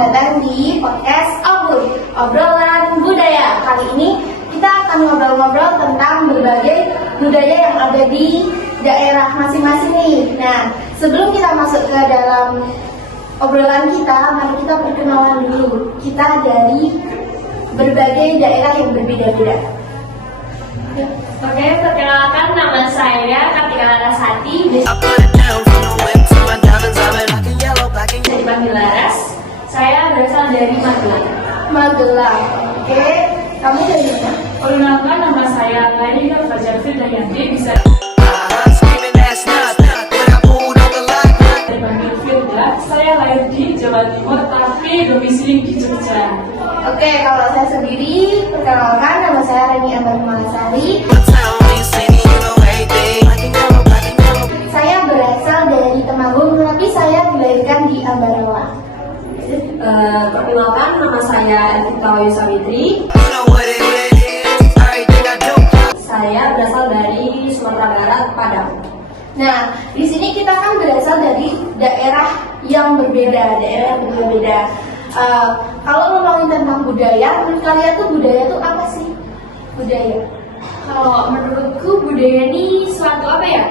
datang di podcast Obrolan Budaya. Kali ini kita akan ngobrol-ngobrol tentang berbagai budaya yang ada di daerah masing-masing nih. Nah, sebelum kita masuk ke dalam obrolan kita, mari kita perkenalan dulu. Kita dari berbagai daerah yang berbeda-beda. Oke, perkenalkan nama saya Kartika Larasati, dipanggil Laras. Saya berasal dari Magelang. Magelang. Oke, kamu dari mana? Perkenalkan nama saya Laila Fajarfi Dayanti, bisa dipanggil Firda. Saya lahir di Jawa Timur, tapi domisili di Jogja. Oke, kalau saya sendiri, perkenalkan nama saya Reni Ambar Malasari. Saya berasal dari Temanggung, tapi saya dilahirkan di Ambarawa. Perkenalkan, nama saya Evita Wayu Sawitri. Saya berasal dari Sumatera Barat, Padang. Nah, di sini kita kan berasal dari daerah yang berbeda. Kalau ngomongin tentang budaya, menurut kalian tuh budaya tuh apa sih? Budaya. Kalau menurutku budaya ini suatu apa ya?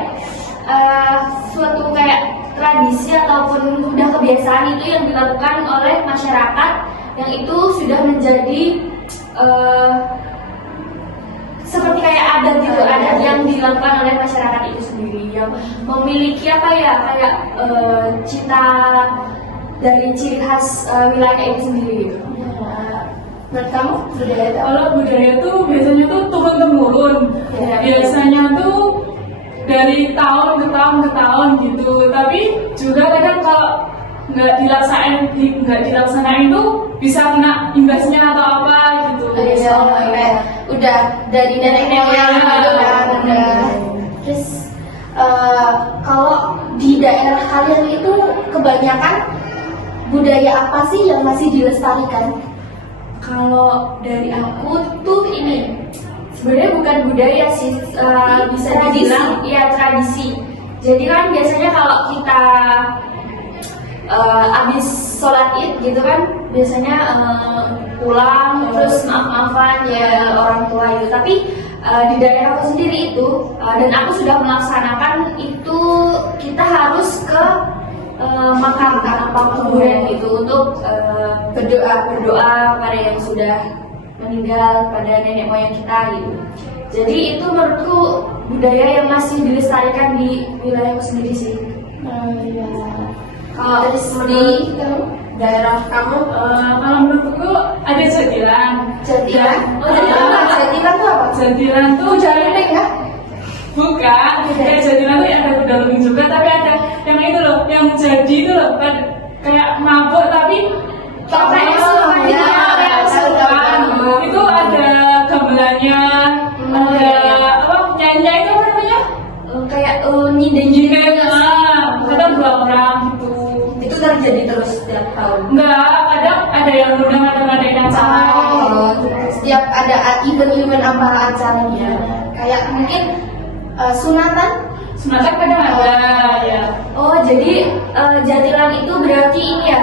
Suatu kayak tradisi ataupun udah kebiasaan itu yang dilakukan oleh masyarakat yang itu sudah menjadi seperti kayak adat gitu, adat yang dilakukan oleh masyarakat itu sendiri yang memiliki apa ya, kayak cita dari ciri khas wilayah itu sendiri gitu. Menurut kamu budaya itu apa? Kalau budaya tuh biasanya tuh turun temurun. Ya. Biasanya tuh dari tahun ke tahun gitu. Tapi juga kadang kalau nggak dilaksanain tuh bisa kena imbasnya atau apa gitu. Udah dari nenek moyang gitu kan. Terus kalau di daerah kalian itu kebanyakan budaya apa sih yang masih dilestarikan? Kalau dari aku tuh ini sebenarnya bukan budaya sih, bisa Tradisi. dibilang ya tradisi. Jadi kan biasanya kalau kita abis sholat id gitu kan biasanya pulang terus maaf-maafan ya orang tua itu. Tapi di daerah aku sendiri itu dan aku sudah melaksanakan itu, kita harus ke makam atau kuburan gitu untuk berdoa kepada yang sudah meninggal, pada nenek moyang kita gitu. Jadi itu menurutku budaya yang masih dilestarikan di wilayahku sendiri sih. Kalau di daerah kamu, Kalau menurutku ada jadilan. Jadilan? Oh, Jadilan tuh apa? Jadilan tuh Jadilan ya? bukan. Kayak jadilan tuh ada kuda lumping juga, tapi ada yang itu loh, yang jadi itu loh, kayak mabuk tapi Kayak kesurupan gitu ya? kayak kesurupan. Itu ada gamelannya, ada apa nyanyi itu apa namanya? Kayak nyindir Kadang 2 orang gitu. itu terjadi terus setiap tahun. Enggak, kadang ada yang undang, ada yang acara. Setiap ada event-event apa acaranya. Kayak mungkin sunatan. Sunatan kadang ada, ya. Oh, jadi jatilan itu berarti ini ya,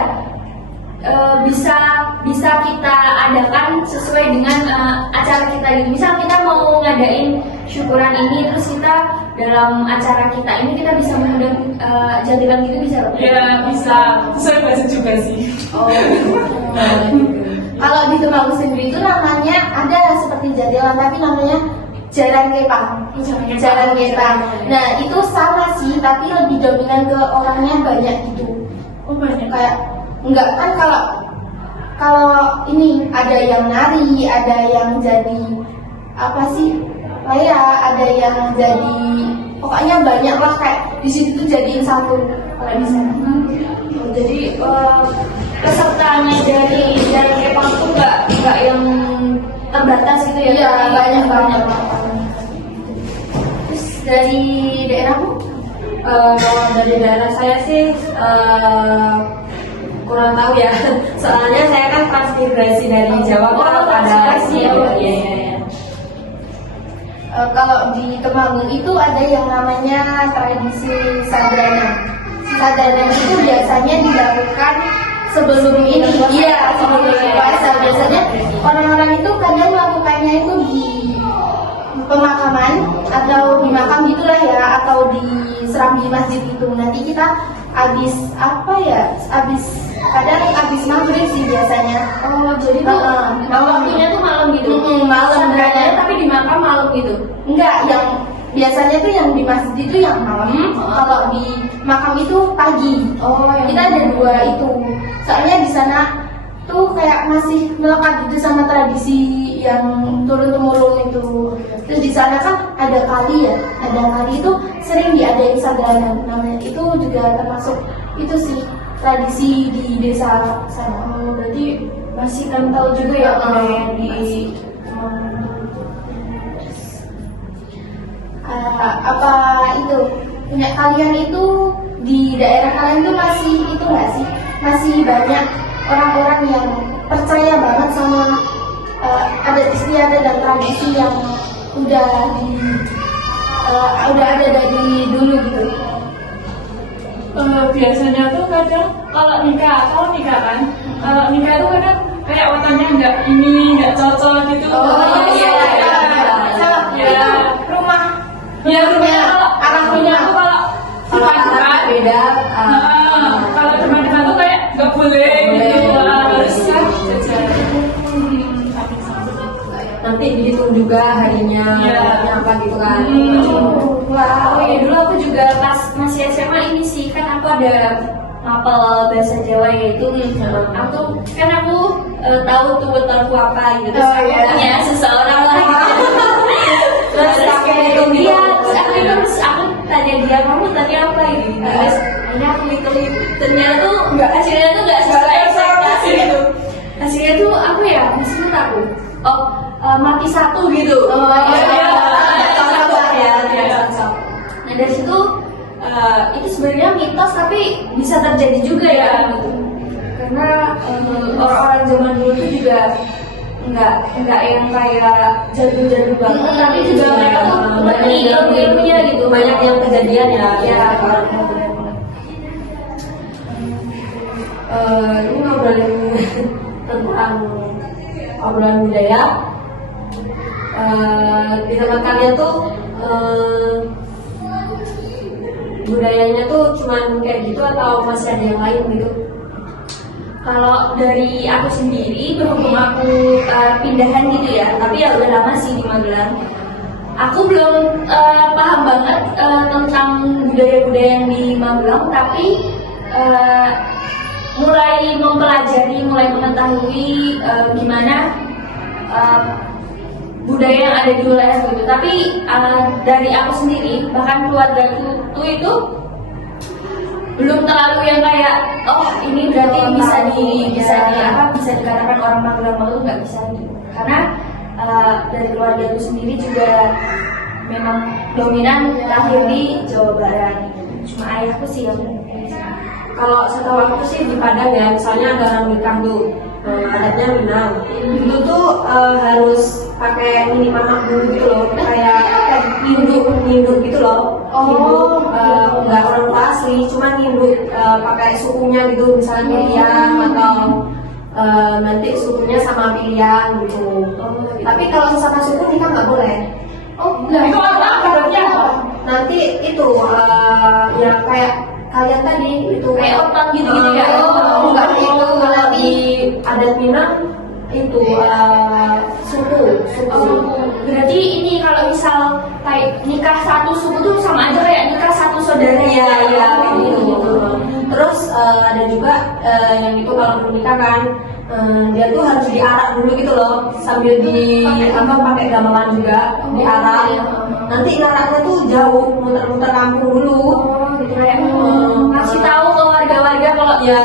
bisa kita adakan sesuai dengan acara kita gitu. Misal kita mau ngadain syukuran ini, terus kita dalam acara kita ini kita bisa mengundang jatilan gitu, bisa loh? Ya bisa, sesuai budget juga sih. Oh. Kalau di Temanggung sendiri itu namanya ada seperti jadilan, tapi namanya Jaran Kepang. Jaran Kepang. Nah, itu sama sih, tapi lebih dominan ke orangnya banyak gitu. Oh banyak. Kayak enggak kan, kalau ini ada yang nari, ada yang jadi apa sih? Ada yang jadi, pokoknya banyak lah, kayak di situ tuh jadiin satu kalau di sana. Jadi pesertanya dari Jaran Kepang tuh nggak yang terbatas gitu ya? Iya, banyak. Terus dari daerahmu? Kalau dari daerah saya sih kurang tahu ya. Soalnya saya kan transmigrasi dari Jawa ke Padang. transmigrasi ya. Iya. Kalau di Temanggung itu ada yang namanya tradisi sadana. Sadana itu biasanya dilakukan sebelum ini, iya sebelum puasa biasanya orang-orang itu kadang melakukannya itu di pemakaman atau di makam gitulah ya, atau di serambi masjid itu. Nanti kita habis habis maghrib sih biasanya. Oh, jadi tuh waktunya tuh malam gitu. Malam Sebenarnya tapi di makam malam gitu. enggak, yang biasanya tuh yang di masjid itu yang malam, kalau di makam itu pagi. Oh, yang Kita ada dua itu. Soalnya di sana tuh kayak masih melekat gitu sama tradisi yang turun temurun itu. Terus di sana kan ada kali ya, ada kali itu sering diadain sadanan. Namanya itu juga termasuk itu sih tradisi di desa sana. Oh, berarti masih kental juga ya budaya di Apa itu punya kalian itu di daerah kalian itu masih itu nggak sih, masih banyak orang-orang yang percaya banget sama adat istiadat dan tradisi yang udah ada dari dulu gitu. Biasanya tuh kadang kalau nikah kan, kalau nikah tuh kadang kayak warnanya nggak cocok gitu. Rumah Ya rumahnya arah rumahnya tuh kalau depan beda. kalau cuma depan tuh kayak nggak boleh gitu, harus kan jajan. Nanti dihitung juga harinya, Iya. harinya apa gitu kan. Oh iya, dulu aku juga pas masih SMA ini sih, kan aku ada mapel bahasa Jawa yaitu aku kan aku tahu tuh betelku apa gitu. Terus aku punya seseorang lah gitu. Terus aku dia, terus aku tanya dia, kamu tadi apa gitu. Terus akhirnya aku hitung, ternyata tuh hasilnya tuh nggak sesuai ekspektasi gitu. Hasilnya tuh aku ya, masih ingat aku. Mati satu gitu. Nah dari situ itu sebenarnya mitos tapi bisa terjadi juga ya gitu. Karena orang-orang zaman dulu itu juga nggak yang kayak jadul-jadul banget, tapi juga mereka tuh ngerti ilmu-ilmunya gitu. Banyak yang kejadian ya. Ini ngobrolin tentang obrolan budaya. Di tempat kalian tuh budayanya tuh cuman kayak gitu atau masih ada yang lain gitu? Kalau dari aku sendiri, berhubung aku pindahan gitu ya, tapi ya udah lama sih di Magelang. Aku belum paham banget tentang budaya-budaya yang di Magelang, tapi mulai mempelajari, mulai mengetahui gimana budaya yang ada di wilayah itu. Tapi dari aku sendiri, bahkan keluargaku tuh itu belum terlalu yang kayak ini berarti bisa dikatakan orang Magelang itu nggak bisa gitu. Karena dari keluargaku sendiri juga memang dominan lahir di Jawa Barat. Cuma ayahku sih yang Kalau setahu aku sih di Padang ya, misalnya ada orang nikah tuh, adatnya Minang. Itu tuh harus pakai mini mamak dulu gitu loh, kayak ninduk gitu loh. Ninduk, nggak orang tua asli, cuma ninduk pakai sukunya gitu, misalnya pilihan atau nanti sukunya sama pilihan gitu. Tapi kalau sesama suku nikah nggak boleh. Itu apa? Adatnya apa? Nanti itu ya kayak kalian tadi itu kayak otak gitu ya. Enggak itu di adat Minang itu suku. Berarti ini kalau misal kayak nikah satu suku tuh sama aja kayak nikah satu saudara. Iya gitu. Terus ada juga yang itu kalau menikah kan dia tuh harus diarak dulu gitu loh, sambil pakai gamelan juga diarak. Nanti araknya tuh jauh, muter-muter kampung dulu. Gitu kayak ngasih tahu ke warga-warga kalau Ya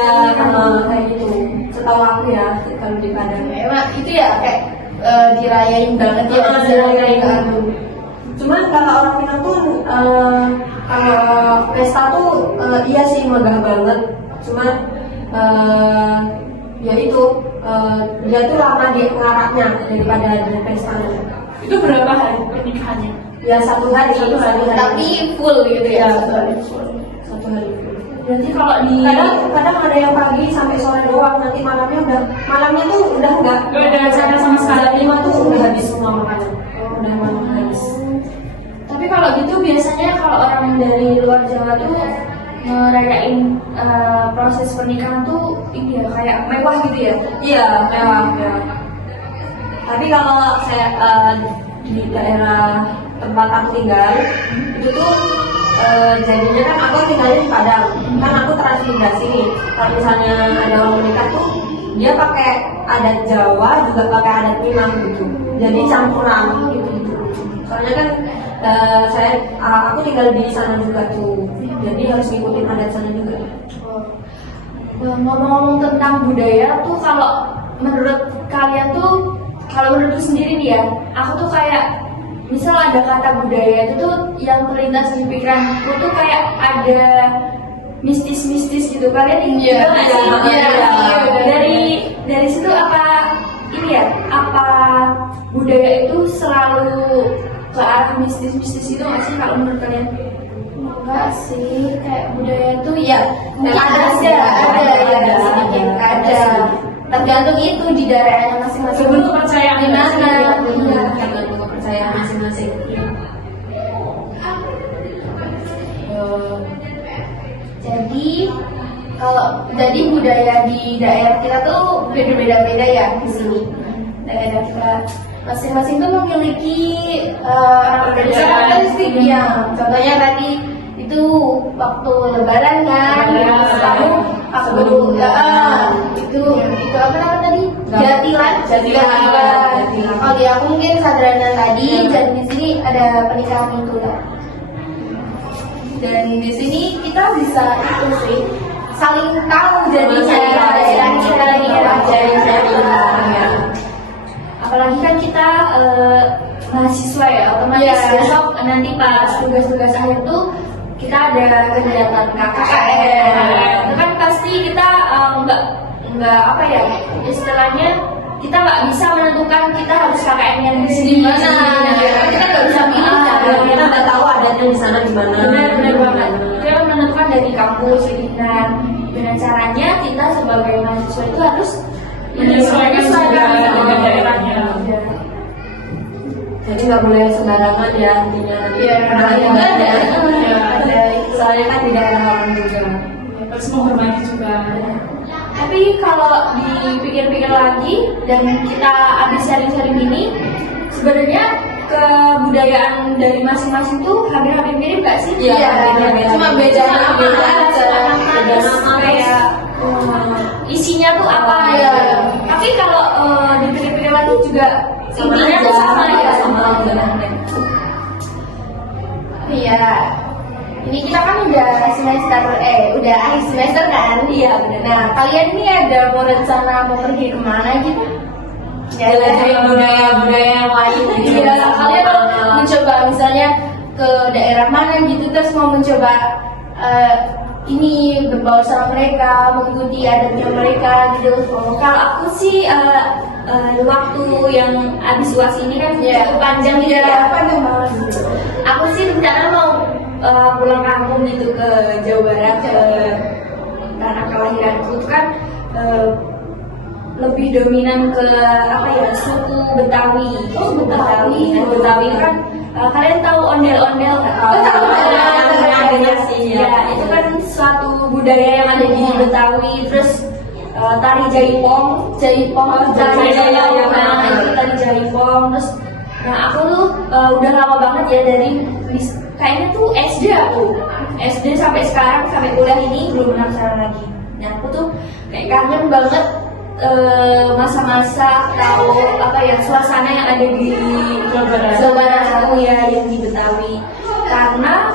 kayak gitu. Setahu aku ya kalau di Padang. Emang itu ya kayak dirayain banget ya. Dirayain. Cuman kalau orang Minang tuh kalau pesta tuh iya sih megah banget. Cuman ya itu dia tuh lama di ngaraknya daripada di pestanya. Itu berapa hari pernikahannya? Ya satu hari. Tapi full gitu ya. Satu hari. berarti kalau di Kadang ada yang pagi pagi sampai sore doang, nanti malamnya tuh udah nggak Nggak ada acara sama sekali. jam 5 tuh udah habis semua makanan. Udah malam habis. Tapi kalau gitu biasanya kalau orang dari luar Jawa tuh ngerayain proses pernikahan tuh ini ya kayak mewah gitu ya. Iya, mewah ya. Tapi kalau saya di daerah tempat aku tinggal itu tuh jadinya kan aku tinggalnya di Padang, kan aku transmigrasi nih. Kalau misalnya ada orang menikah tuh dia pakai adat Jawa juga pakai adat Minang gitu, jadi campuran gitu. Soalnya kan aku tinggal di sana juga tuh, jadi harus ngikutin adat sana juga. Ngomong-ngomong tentang budaya tuh, kalau menurut kalian tuh, kalau menurutku sendiri nih ya, aku tuh kayak misal ada kata budaya itu tuh yang terlintas di pikiranku tuh kayak ada mistis-mistis gitu. Kalian juga nggak sih? Dari situ apa ini ya? Apa budaya itu selalu ke arah mistis-mistis itu nggak sih kalau menurut kalian? Enggak sih, kayak budaya itu ya mungkin Ada sih, ada sedikit ada. Tergantung itu di daerahnya masing-masing. Bentuk kepercayaan Di mana? Iya, tergantung kepercayaan masing-masing. Jadi budaya di daerah kita tuh beda-beda ya di sini. Daerah kita masing-masing tuh memiliki karakteristik ya. Contohnya tadi itu waktu Lebaran kan, kamu aku itu apa namanya tadi? Jatilan. Oh ya, aku mungkin Sadranan tadi, dan di sini ada pernikahan itu ya. Dan di sini kita bisa itu sih saling tahu jadinya daerah kita ini ya. Apalagi kan kita mahasiswa ya, otomatis besok nanti pas tugas-tugas akhir tuh kita ada kegiatan KKN. Itu kan pasti kita nggak apa ya, istilahnya kita nggak bisa menentukan kita harus KKN yang di mana. Kita nggak bisa pilih, Kita nggak tahu adatnya di sana gimana. benar banget. Kita menentukan dari kampus ini. Nah, dengan caranya kita sebagai mahasiswa itu harus Menyesuaikan dengan daerahnya. Jadi nggak boleh sembarangan ya intinya. Iya, ada. Soalnya kan di daerah orang juga. Harus menghormati juga. Tapi kalau dipikir-pikir lagi dan kita habis sharing-sharing ini, sebenarnya kebudayaan dari masing-masing tuh hampir-hampir mirip gak sih? Iya, cuma beda aja. Kayak isinya tuh apa ya? Tapi kalau dipikir-pikir lagi juga intinya tuh sama ya, sama. Iya. Ini kita kan udah udah akhir semester kan? Iya, benar. Nah, kalian ini ada mau rencana mau pergi kemana gitu? Belajar budaya-budaya yang lain gitu. Iya, kalian mau mencoba misalnya ke daerah mana gitu, terus mau mencoba ini berbaur sama mereka, mengikuti adatnya mereka gitu. Kalau aku sih waktu yang habis UAS ini kan cukup panjang gitu ya. Panjang banget gitu. Aku sih rencana mau pulang kampung gitu ke Jawa Barat, ke tanah kelahiranku itu kan lebih dominan ke apa ya, suku Betawi. Suku Betawi. Nah, Betawi itu kan kalian tahu ondel-ondel nggak? Tahu. Ya, itu kan suatu budaya yang ada di Betawi. Terus tari jaipong, tari jaipong. Terus, nah aku tuh udah lama banget ya dari kayaknya tuh SD sampai sekarang, sampai kuliah ini belum pernah kesana lagi. Nah aku tuh kayak kangen banget masa-masa tahu apa ya, suasana yang ada di Jawa Barat aku ya, yang di Betawi. Karena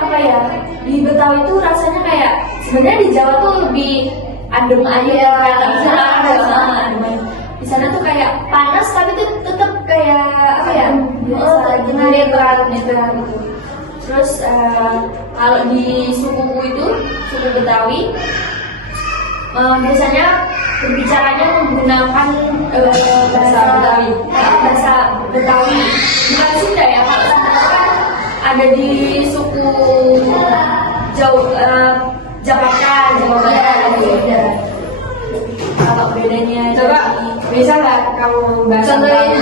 apa ya, di Betawi tuh rasanya kayak sebenarnya di Jawa tuh lebih adem aja kan, di sana tuh kayak panas tapi tuh tetap kayak apa ya, netral gitu. Terus kalau di sukuku itu, suku Betawi, biasanya berbicaranya menggunakan bahasa Betawi, bukan Sunda ya. Kalau Sunda kan ada di suku Jakarta gitu. bahasa Contohin.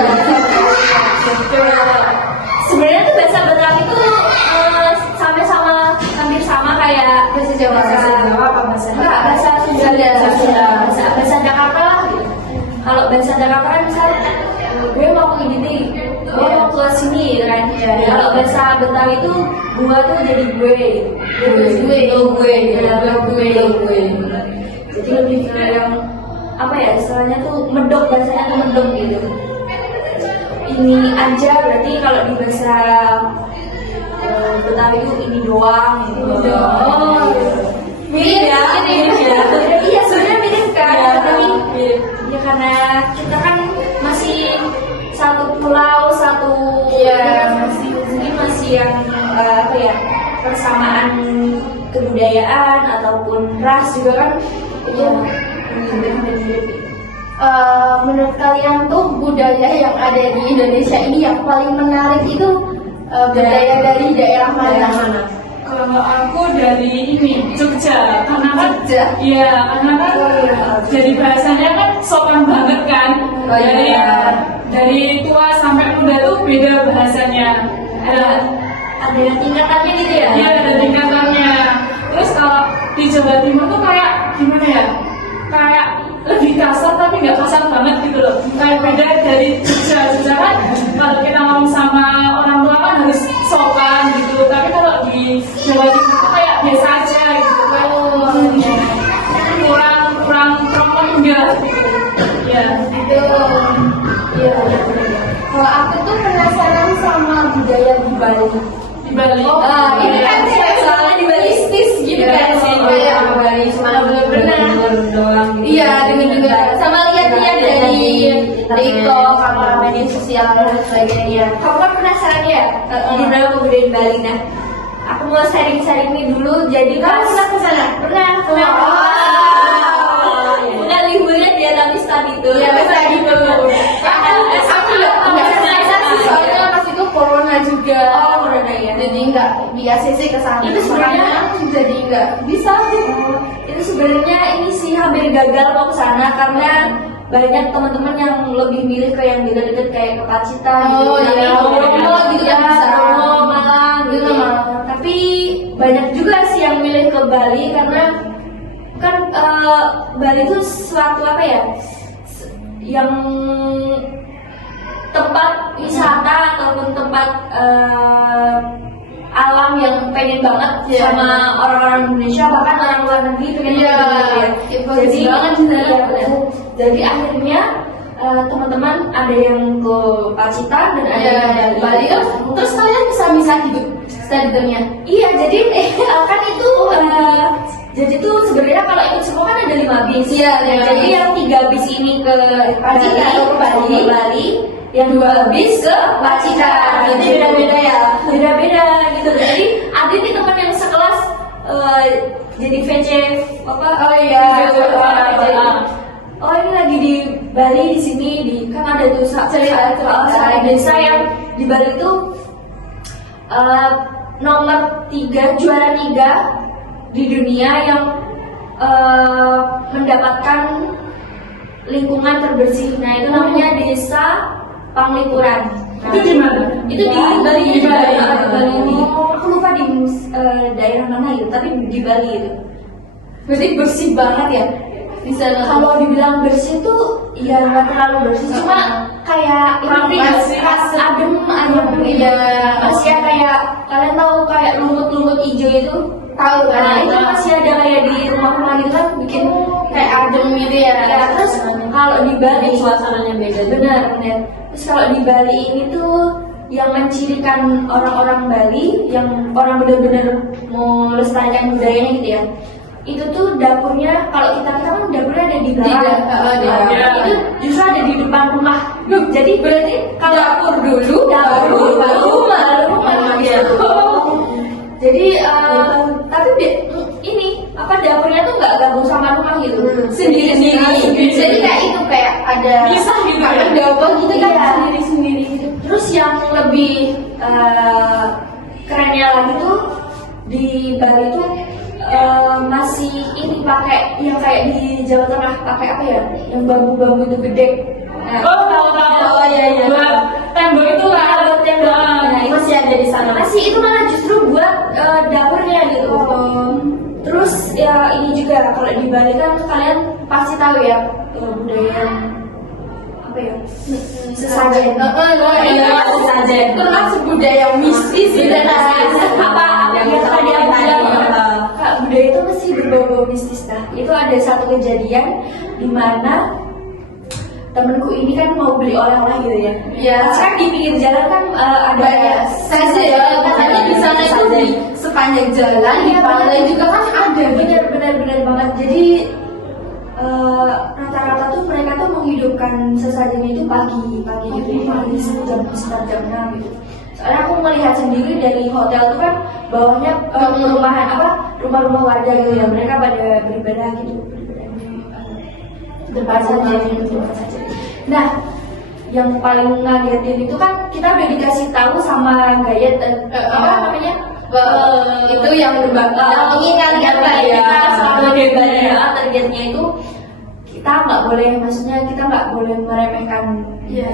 Sebenarnya tuh bahasa Betawi itu sama-sama hampir sama kayak Bahasa Jawa. bahasa Jawa apa bahasa enggak, bahasa Sunda, bahasa Jakarta lah gitu. Kalau bahasa Jakarta kan misalnya gue mau ke ini, gue mau ke sini gitu kan. Kalau bahasa Betawi itu gua tuh jadi gue gitu. Gue. Jadi lebih ke yang apa ya, istilahnya tuh medok, bahasanya tuh medok gitu. Ini aja berarti kalau di bahasa Betawi itu ini doang gitu. Oh, Mirip ya. Iya sebenarnya mirip kan, tapi ya karena kita kan masih satu pulau, satu masih yang apa ya, persamaan kebudayaan ataupun ras juga kan itu mirip. Menurut kalian tuh budaya yang ada di Indonesia ini yang paling menarik itu budaya dari daerah mana? Kalau aku dari ini Jogja, karena kan Jogja? iya, karena kan jadi bahasanya kan sopan banget kan. Dari tua sampai muda tuh beda bahasanya. Ada tingkatannya gitu ya? Iya, ada tingkatannya. Terus kalau di Jawa Timur tuh kayak gimana ya? Kayak lebih kasar tapi nggak kasar banget gitu loh. Kayak beda dari Jogja. Jogja kan kalau kita ngomong sama orang tua kan harus sopan gitu. Tapi kalau di Jawa Timur tuh kayak biasa aja gitu. Kayak kurang enggak gitu. Ya. Itu kalau aku tuh penasaran sama budaya di Bali. Di Bali. Ini kan soalnya di Bali mistis gitu kan sih, kayak Bali cuma benar. doang gitu. Iya, dengar sama lihat-lihat dari TikTok sama media sosial dan sebagainya. Kamu kan penasaran ya gimana kebudayaan Bali? Nah, aku mau sharing-sharing ini dulu. Jadi Kamu pernah ke sana? Pernah. Bukan liburnya dia tapi studi itu. Iya, bisa gitu. Aku nggak sengaja sih, soalnya pas itu corona juga. Oh, corona ya. Jadi nggak di ACC ke sana. Itu sebenarnya jadi nggak bisa sih. Itu sebenarnya ini sih hampir gagal mau ke sana karena banyak teman-teman yang lebih milih ke yang dekat-dekat kayak ke Pacitan. Oh, iya. Bromo gitu kan bisa. Bromo, Malang gitu. Tapi banyak juga sih yang milih ke Bali karena kan Bali itu suatu apa ya, yang tempat wisata ataupun tempat alam yang pengen banget sama orang-orang Indonesia, bahkan orang luar negeri pengen Jadi banget sih. jadi akhirnya teman-teman ada yang ke Pacitan dan ada yang ke Bali. Terus kalian bisa misah gitu studinya? Iya, jadi kan itu jadi tuh sebenarnya kalau ikut semua kan ada 5 bis. Iya, Jadi yang 3 bis ini ke Pacitan, Bali, yang 2 bis ke Pacitan. Jadi beda-beda ya? Beda-beda gitu. Jadi ada nih teman yang sekelas jadi VC apa? Oh iya. Oh ini lagi di Bali di sini kan ada tuh satu desa yang di Bali itu nomor 3 juara 3 di dunia yang mendapatkan lingkungan terbersih. Nah itu namanya Desa Panglipuran. Itu di mana? Itu di Bali. Di Bali. Aku lupa di daerah mana gitu, tapi di Bali itu. Berarti bersih banget ya? Di sana. Kalau dibilang bersih tuh ya nggak terlalu bersih, cuma kayak ini adem Iya. masih ya kayak kalian tahu kayak lumut-lumut hijau itu. Tahu kan? Nah itu masih ada kayak di rumah-rumah gitu kan, bikin Kayak adem gitu ya. ya. Terus kalau di Bali Suasananya beda. benar. Terus kalau di Bali ini tuh yang mencirikan orang-orang Bali, yang orang benar-benar mau lestarikan budayanya gitu ya, itu tuh dapurnya, kalau kita kan dapurnya ada di belakang. Itu justru ada di depan rumah. Jadi berarti kalau Dapur dulu, dapur baru rumah gitu. Jadi tapi ini apa, dapurnya tuh nggak gabung sama rumah gitu, Sendiri-sendiri. Jadi kayak itu kayak ada Bisa gitu ya? kamar double gitu kan, Iya. sendiri-sendiri gitu. Terus yang lebih kerennya lagi tuh di Bali tuh masih ini pakai yang kayak di Jawa Tengah pakai apa ya? Yang bambu-bambu itu gede. Oh, tahu. Oh iya. Buat tembok itu lah. Iya, buat tembok. Nah, itu masih ada di sana. Masih itu malah justru buat dapurnya gitu. Terus ya ini juga kalau di Bali kan kalian pasti tahu ya budaya apa ya? Sesajen. Iya, sesajen. Termasuk budaya mistis Budaya ya. apa Yang yang kita tadi aku omongin bilang tadi, ya, Kak, budaya itu mesti berbau-bau mistis. Nah itu ada satu kejadian di mana temenku ini kan mau beli oleh-oleh gitu ya. Iya. Kan di pinggir jalan kan ada Banyak saja ya, katanya di sana itu di sepanjang jalan, di pantai juga kan ada. benar banget. Jadi rata-rata tuh mereka tuh menghidupkan sesajen itu pagi gitu, pagi sekitar jam 6 gitu. Soalnya aku melihat sendiri dari hotel tuh kan bawahnya rumah-rumah warga gitu ya, mereka pada beribadah gitu. Depan saja gitu. Nah, yang paling ngagetin itu kan kita udah dikasih tahu sama gayet apa namanya? Itu yang berbakar mengingatkan kita selama ya. beribadah targetnya itu kita nggak boleh, maksudnya kita nggak boleh meremehkan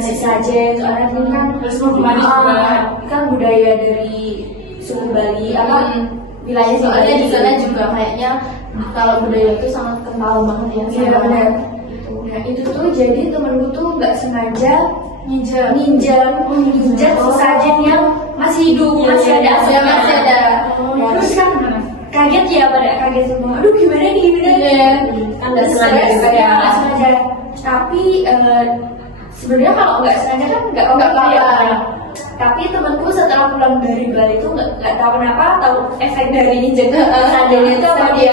sesajen, soalnya ini kan Terus hukuman juga. ini kan budaya dari suku Bali apa wilayah Soalnya di sana Bali. juga kayaknya kalau budaya itu sangat kental banget ya. Iya sama- benar. Nah itu tuh jadi temenku tuh nggak sengaja Ninja. ninjat sesajen yang masih hidup, masih ada Ya, asapnya. masih ada. Nah, terus kan kaget ya, pada kaget semua. Aduh gimana nih, gimana nih? Iya. Kan nggak sengaja juga ya. Nggak sengaja. Tapi sebenarnya kalau nggak sengaja kan nggak Nggak apa-apa ya. apa-apa. Tapi temanku setelah pulang dari Bali itu nggak tahu kenapa, tahu efek dari ninjat sesajennya itu apa dia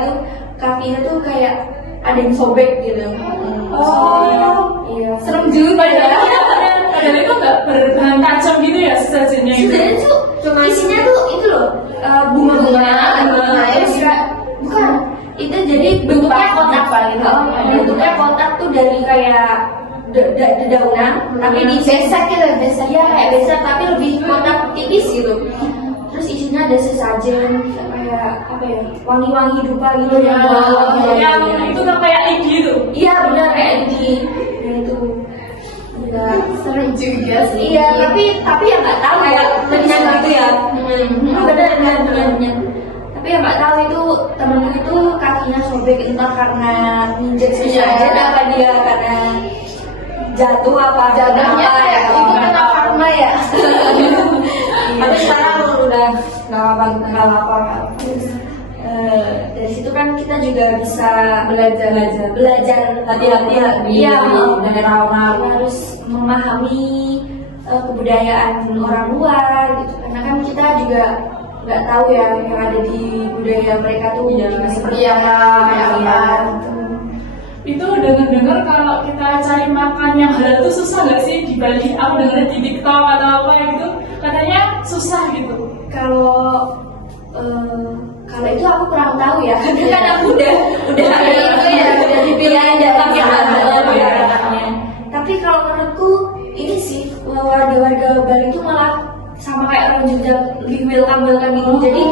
itu kakinya tuh kayak ada yang sobek gitu. Iya. Serem juga ya. Padahal itu nggak berbahan tajam gitu ya sesajennya itu. Sebenarnya tuh cuma isinya tuh itu loh bunga-bunga, terus bukan itu jadi bentuknya kotak paling. bentuknya kotak tuh dari kayak dedaunan, tapi di Besek gitu, besek. ya kayak besar tapi lebih kotak tipis gitu. Terus isinya ada sesajen kayak apa ya, wangi-wangi dupa gitu Ya, Yang itu kan kayak lidi itu. iya benar kayak di itu. Iya. Serem juga sih. Iya, tapi yang nggak tahu Kayak kenyang gitu ya. benar. Tapi yang nggak tahu itu temenku itu kakinya sobek entah karena ninjek sesajen apa dia karena jatuh apa Jatuhnya kayak itu kena karma ya. Tapi sekarang udah nggak apa-apa. Terus, dari situ kan kita juga bisa Belajar hati-hati ya di Iya, daerah orang. harus memahami kebudayaan orang luar gitu, karena kan kita juga nggak tahu ya yang ada di budaya mereka tuh seperti Iya, apa kayak gitu. apa. Itu dengar-dengar kalau kita cari makan yang halal itu susah nggak sih di Bali? Aku dengar di TikTok atau apa gitu, katanya susah gitu. Kalau itu aku kurang tahu ya, kan aku udah Iya, itu ya, udah dipilih aja tapi pakai tapi kalau menurutku ini sih warga-warga Bali itu malah sama kayak orang Jogja lebih welcome gitu. Jadi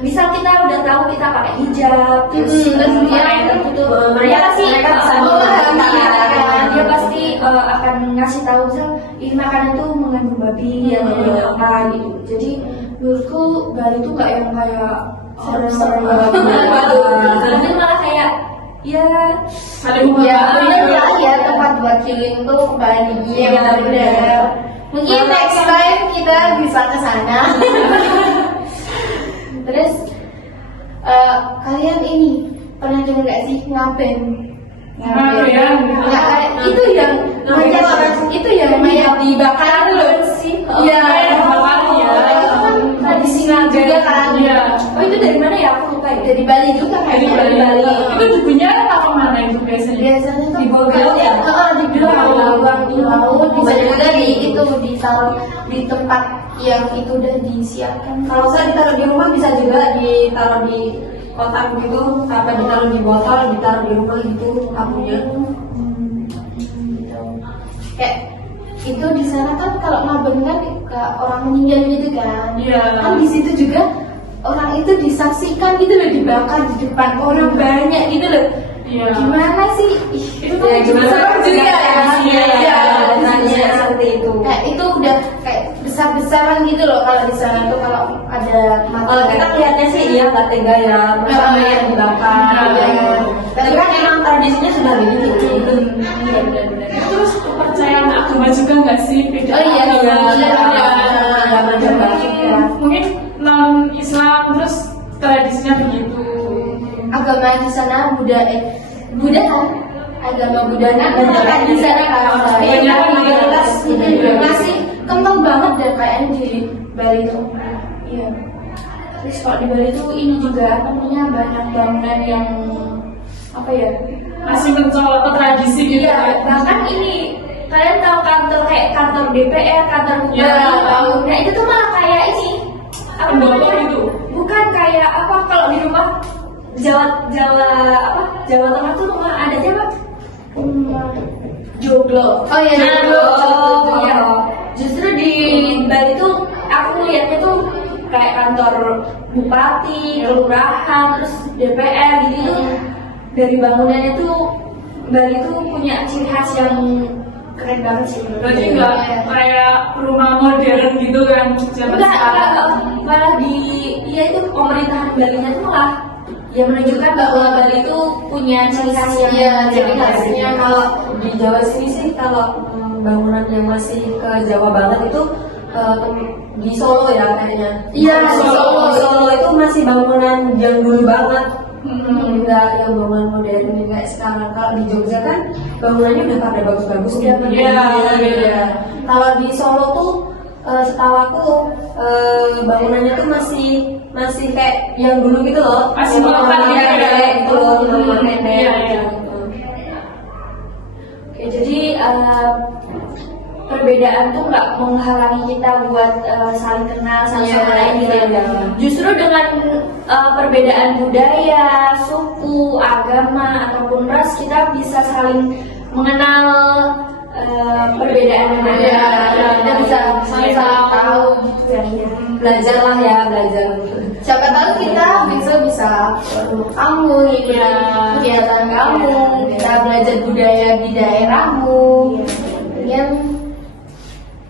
misal kita udah tahu kita pakai hijab, terus dia pakai tertutup, mereka bisa memahami kan. dia pasti akan ngasih tahu misal ini makanan tuh mengandung babi atau apa gitu. Jadi menurutku Bali tuh nggak yang kayak serem-serem banget, malah kayak ya Saling Ya menghargai. bener lah ya, tempat buat healing tuh Bali. Iya, bener. Mungkin next time kita bisa ke sana. Terus kalian ini pernah dengar nggak sih ngaben? Ngaben. Nggak, itu yang mayat, itu yang mayat dibakar loh. Iya. Dibakar, ya. Itu kan tradisi juga kan. Iya. Oh itu dari mana ya? Aku lupa ya. Dari Bali juga Dari kayaknya. Bali. Itu dibunya apa mana itu biasanya? Biasanya tuh Dibuang ke laut ya? dibuang di laut, bisa juga ditaruh di tempat yang itu udah disiapkan. Kalau saya ditaruh di rumah bisa juga ditaruh di kotak gitu, apa ditaruh di botol, ditaruh di rumah gitu kamunya. Kayak itu di sana kan kalau ngaben kan kayak orang meninggal gitu kan. Iya. Kan di situ juga orang itu disaksikan gitu loh, dibakar di depan orang banyak gitu loh. Iya. Gimana sih? Itu Ya, gimana serem juga ya. tradisinya ya, Iya, tradisinya seperti itu. Kayak itu udah kayak besar-besaran gitu loh kalau di sana tuh kalau ada Kalau kita lihatnya sih iya nggak tega ya, masa yang dibakar. Iya. Tapi kan emang tradisinya sudah begitu. Iya benar-benar. Terus kepercayaan agama juga nggak sih? Beda Oh iya, agama iya, juga. iya. Agama juga. Mungkin non Islam terus tradisinya begitu. agama di sana Buddha kan agama Buddha kan di sana kan Banyak mayoritas mayoritas. masih kental banget deh kayaknya di Bali itu. Iya. Terus kalau di Bali itu ini juga namanya banyak bangunan yang apa ya? Masih mencolok ke tradisi gitu Iya, ya. Bahkan ini kalian tahu kantor kayak kantor DPR, kantor Ya, bupati, tahu. nah itu tuh malah kayak ini apa Pendopo namanya? gitu. Bukan kayak apa kalau di rumah Jawa Tengah tuh rumah adatnya apa? Joglo. Oh iya, Nah, joglo. iya. Justru di Bali tuh aku lihatnya tuh kayak kantor bupati, kelurahan, terus DPR gitu tuh. Dari bangunannya tuh Bali tuh punya ciri khas yang keren banget sih. Berarti nggak kayak rumah modern gitu kan zaman sekarang. Malah di iya itu pemerintahan Balinya tuh malah ya menunjukkan bahwa Bali itu punya ciri khas yang Iya, ciri khasnya. Kalau di Jawa sini sih kalau bangunan yang masih ke Jawa banget itu di Solo ya kayaknya. Iya, di Solo itu masih bangunan yang dulu banget. Enggak yang bangunan modern kayak sekarang. Kalau di Jogja kan bangunannya udah pada bagus-bagus Iya, gitu. iya. Kalau di Solo tuh setahu aku bangunannya tuh masih kayak yang dulu gitu loh. Masih Rumah melekat gitu ya. pendek gitu loh, rumah Iya, pendek iya. gitu. Oke, jadi perbedaan tuh nggak menghalangi kita buat saling kenal, saling Iya, sama lain gitu ya. iya. Justru dengan perbedaan budaya, suku, agama ataupun ras kita bisa saling mengenal perbedaan yang ada. Kita bisa saling tahu gitu ya. Belajarlah ya, belajar. Siapa tahu kita bisa ketemu kamu, ikutin kegiatan kamu, kita belajar budaya di daerahmu, kemudian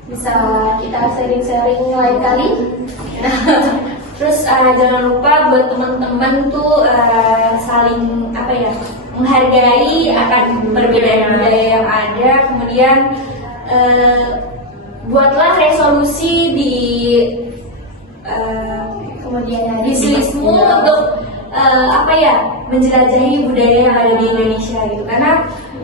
bisa kita sharing-sharing lain kali. Terus jangan lupa buat teman-teman tuh saling apa ya menghargai akan perbedaan budaya yang ada. Kemudian buatlah resolusi di Kemudian bisnismu untuk apa ya menjelajahi budaya yang ada di Indonesia gitu. Karena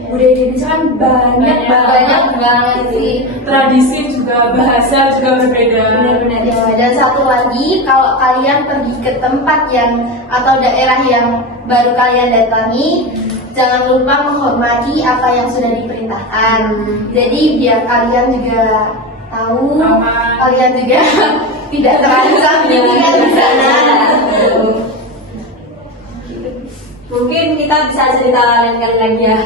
budaya di Indonesia kan banyak banget sih. Tradisi juga, bahasa juga berbeda. Benar-benar Ya, dan satu lagi, kalau kalian pergi ke tempat yang atau daerah yang baru kalian datangi, jangan lupa menghormati apa yang sudah diperintahkan. Jadi biar kalian juga tahu, Aman. kalian juga tidak terancam gitu kan di sana. Mungkin kita bisa cerita lain kali lagi ya.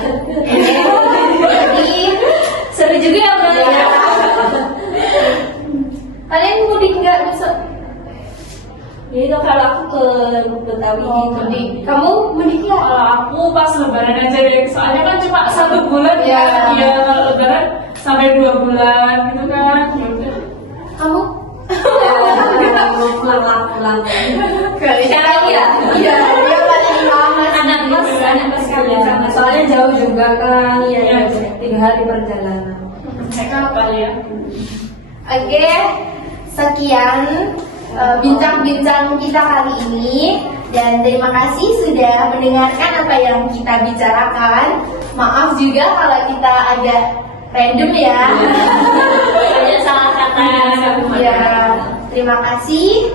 Jadi seru juga ya Mbak ya. kalian mudik nggak besok? Jadi tuh kalau aku ke Betawi Oh, gitu. mudik. Kamu mudik nggak? Kalau aku pas lebaran aja deh, soalnya kan cuma 1 bulan Iya. ya kalau lebaran sampai 2 bulan gitu kan. Ya udah. Kamu? Pulang. Sekarang ya? Iya, dia paling lama. Anak kos kami Ya, sama. soalnya jauh juga kan. Iya. 3 hari perjalanan. Mereka kali ya. Oke, sekian bincang-bincang kita kali ini, dan terima kasih sudah mendengarkan apa yang kita bicarakan. Maaf juga kalau kita agak random ya. Ada salah kata. Ya, terima kasih.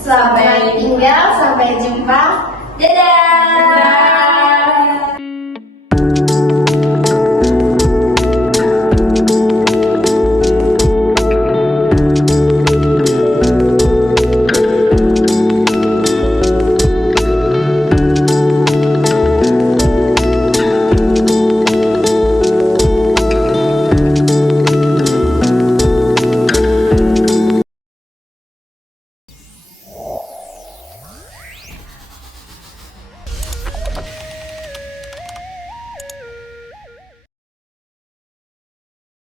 Selamat tinggal, sampai jumpa. Dadah.